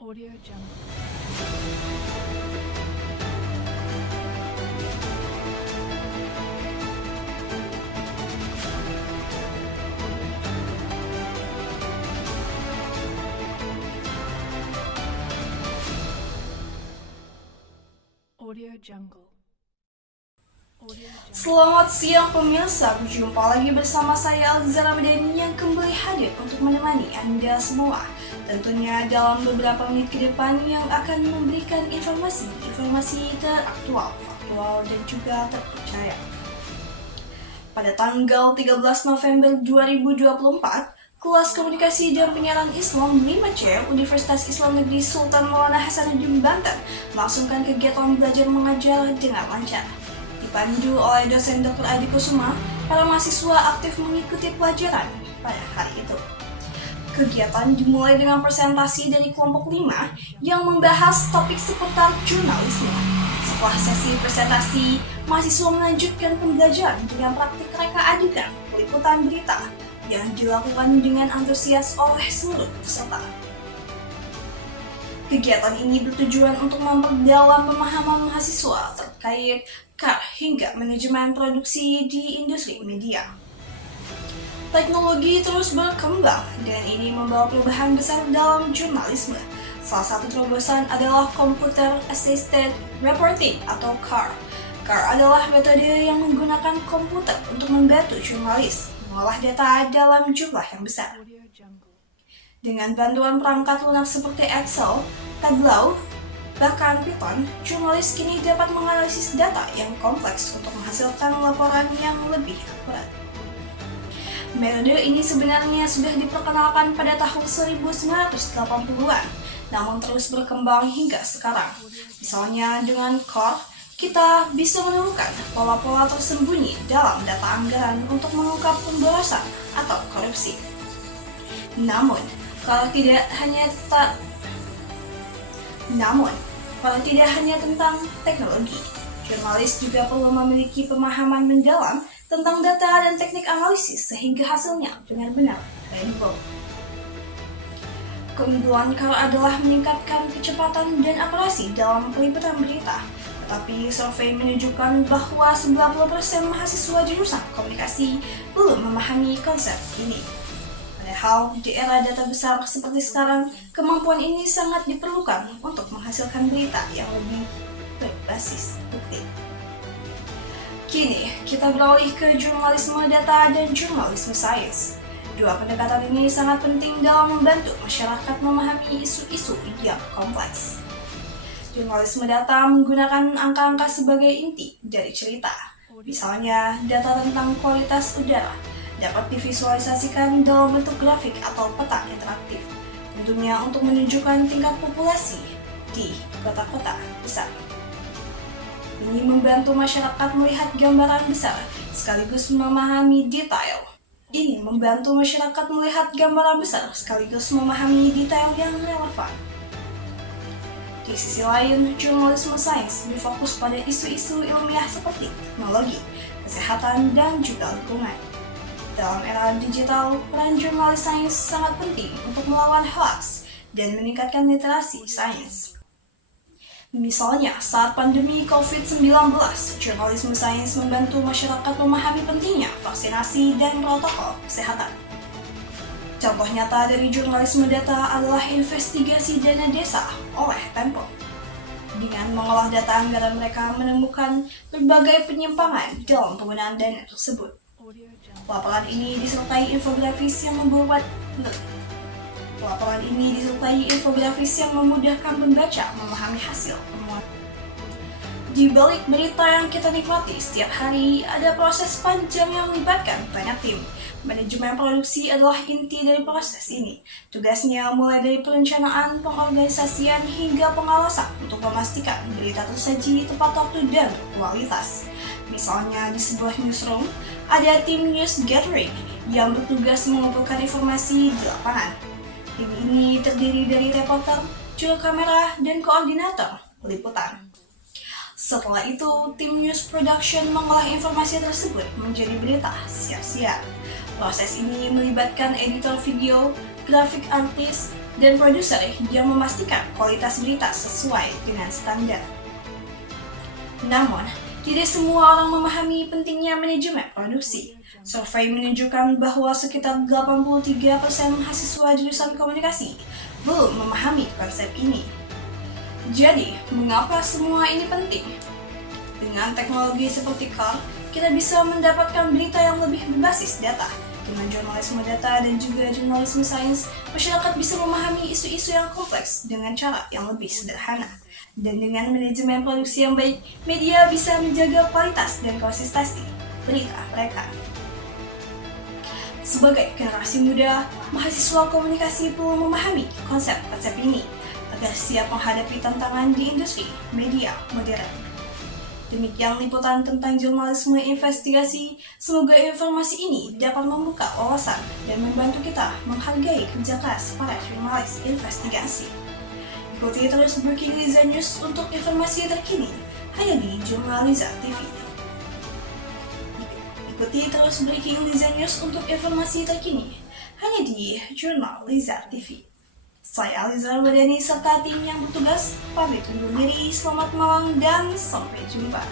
Audio Jungle. Audio Jungle. Selamat siang pemirsa, berjumpa lagi bersama saya Alzara Medeni yang kembali hadir untuk menemani Anda semua. Tentunya dalam beberapa menit ke depan yang akan memberikan informasi teraktual, faktual, dan juga terpercaya. Pada tanggal 13 November 2024, kelas Komunikasi dan Penyiaran Islam 5C Universitas Islam Negeri Sultan Maulana Hasanuddin Banten melangsungkan kegiatan belajar mengajar dengan lancar. Dipandu oleh dosen Dr. Adi Kusuma, para mahasiswa aktif mengikuti pelajaran pada hari itu. Kegiatan dimulai dengan presentasi dari kelompok 5 yang membahas topik seputar jurnalisme. Setelah sesi presentasi, mahasiswa melanjutkan pembelajaran dengan praktik reka adegan peliputan berita yang dilakukan dengan antusias oleh seluruh peserta. Kegiatan ini bertujuan untuk memperdalam pemahaman mahasiswa terkait hingga manajemen produksi di industri media. Teknologi terus berkembang dan ini membawa perubahan besar dalam jurnalisme. Salah satu terobosan adalah Computer Assisted Reporting atau CAR. CAR adalah metode yang menggunakan komputer untuk membantu jurnalis mengolah data dalam jumlah yang besar. Dengan bantuan perangkat lunak seperti Excel, Tableau, bahkan Python, jurnalis kini dapat menganalisis data yang kompleks untuk menghasilkan laporan yang lebih akurat. Metode ini sebenarnya sudah diperkenalkan pada tahun 1980-an, namun terus berkembang hingga sekarang. Misalnya dengan CAR, kita bisa menemukan pola-pola tersembunyi dalam data anggaran untuk mengungkap pemborosan atau korupsi. Namun, kalau tidak hanya tentang teknologi, jurnalis juga perlu memiliki pemahaman mendalam tentang data dan teknik analisis sehingga hasilnya benar-benar kredibel. Keunggulan CAR adalah meningkatkan kecepatan dan akurasi dalam peliputan berita, tetapi survei menunjukkan bahwa 90% mahasiswa jurusan komunikasi belum memahami konsep ini. Padahal di era data besar seperti sekarang, kemampuan ini sangat diperlukan untuk menghasilkan berita yang lebih berbasis bukti. Kini, kita beralih ke jurnalisme data dan jurnalisme sains. Dua pendekatan ini sangat penting dalam membantu masyarakat memahami isu-isu yang kompleks. Jurnalisme data menggunakan angka-angka sebagai inti dari cerita. Misalnya, data tentang kualitas udara dapat divisualisasikan dalam bentuk grafik atau peta interaktif, tentunya untuk menunjukkan tingkat populasi di kota-kota besar. Ini membantu masyarakat melihat gambaran besar sekaligus memahami detail. Yang relevan. Di sisi lain, jurnalisme sains berfokus pada isu-isu ilmiah seperti teknologi, kesehatan, dan juga lingkungan. Dalam era digital, peran jurnalis sains sangat penting untuk melawan hoax dan meningkatkan literasi sains. Misalnya, saat pandemi COVID-19, jurnalisme sains membantu masyarakat memahami pentingnya vaksinasi dan protokol kesehatan. Contoh nyata dari jurnalisme data adalah investigasi dana desa oleh Tempo. Dengan mengolah data anggaran, mereka menemukan berbagai penyimpangan dalam penggunaan dana tersebut. Laporan ini disertai infografis yang memudahkan pembaca memahami hasil temuan. Di balik berita yang kita nikmati setiap hari, ada proses panjang yang melibatkan banyak tim. Manajemen produksi adalah inti dari proses ini. Tugasnya mulai dari perencanaan, pengorganisasian, hingga pengawasan untuk memastikan berita tersaji tepat waktu dan berkualitas. Misalnya di sebuah newsroom, ada tim news gathering yang bertugas mengumpulkan informasi di lapangan. Tim ini terdiri dari reporter, juru kamera, dan koordinator peliputan. Setelah itu, tim news production mengolah informasi tersebut menjadi berita siap-siap. Proses ini melibatkan editor video, grafik artis, dan produser yang memastikan kualitas berita sesuai dengan standar. Namun, tidak semua orang memahami pentingnya manajemen produksi. Survei menunjukkan bahwa sekitar 83% mahasiswa jurusan komunikasi belum memahami konsep ini. Jadi, mengapa semua ini penting? Dengan teknologi seperti CAR, kita bisa mendapatkan berita yang lebih berbasis data. Dengan jurnalisme data dan juga jurnalisme sains, masyarakat bisa memahami isu-isu yang kompleks dengan cara yang lebih sederhana. Dan dengan manajemen produksi yang baik, media bisa menjaga kualitas dan konsistensi berita mereka. Sebagai generasi muda, mahasiswa komunikasi perlu memahami konsep-konsep ini agar siap menghadapi tantangan di industri media modern. Demikian liputan tentang jurnalisme investigasi. Semoga informasi ini dapat membuka wawasan dan membantu kita menghargai kerja keras para jurnalis investigasi. Ikuti terus Breaking Liza News untuk informasi terkini hanya di Jurnal Liza TV. Ikuti terus Breaking Liza News untuk informasi terkini hanya di Jurnal Liza TV. Saya Aliza Ramadhani serta tim yang bertugas pamit undur diri. Selamat malam dan sampai jumpa.